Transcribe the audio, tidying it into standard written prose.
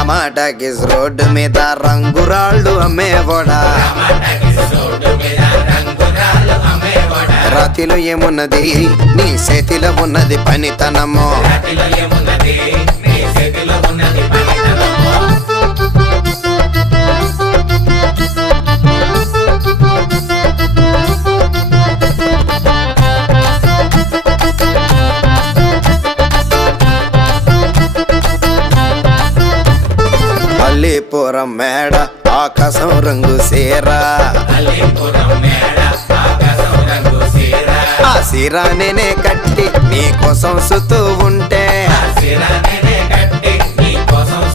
Rama Talkies road మీద రంగురాళ్ళు అమ్మేవాడా రాతిలో ఏమున్నది నీ చేతిలో ఉన్నది పనితనము అల్లీపురం మేడ ఆకాశం రంగు సీరా ఆ సీరా నేనే కట్టి నీకోసం సుతూ ఉంటే